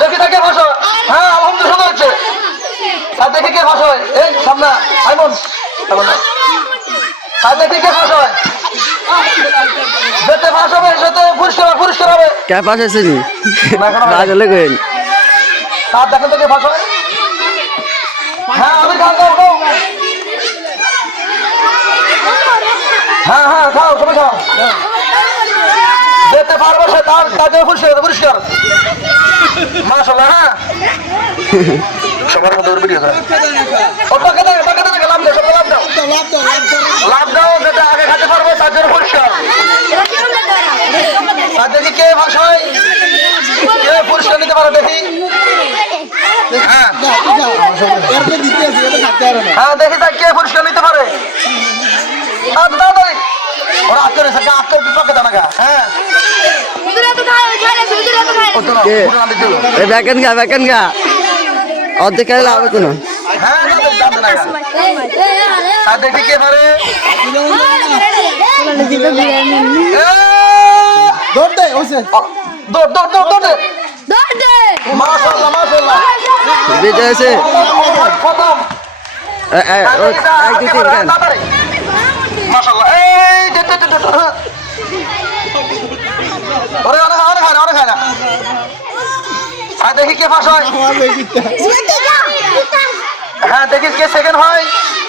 দেখি থাকে বসো। হ্যাঁ আলহামদুলিল্লাহ হচ্ছে। আর দেখি কে ফাঁস হয়। এই সামনে আইমন আর দেখি কে ফাঁস হয়। যেতে ফাঁস হবে সেতে পুরস্কার হবে। কে পাশ আছে নি রাজলে কইন তার দেখেন তো কে ফাঁস হয়। হ্যাঁ আমি খাও খাও খাও। হ্যাঁ হ্যাঁ খাও সবাই খাও। যেতে পারবে সে তার জন্য পুরস্কার মাশাআল্লাহ। হ্যাঁ সবার মধ্যে ভিডিও করে ও টাকা দাও লাভ দাও সব লাভ দাও যেটা আগে খেতে পারবে তার জন্য পুরস্কার। আর দেখি কে ভাষায় কে পুরস্কার নিতে পারে দেখি। হ্যাঁ হ্যাঁ দেখি তা কে পুরস্কার নিতে পারে। তাড়াতাড়ি ওরা আত্মীয় পক্ষে দানাগা। হ্যাঁ বেকেন গা অর্ধেক খাইলে হবে কোনো। হ্যাঁ দেখি কে পারে। বিজয় আছে দেখি কে ফাঁস হয়। হ্যাঁ দেখি কে সেকেন্ড হয়।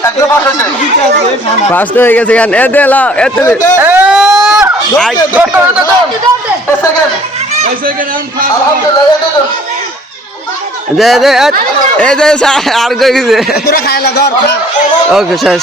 একদম ফাঁস হয়েছে ফার্স্ট হয়ে গেছে গান এ দে লাও এতে দে দে এ দে আর কই গেছে ওকে শেষ।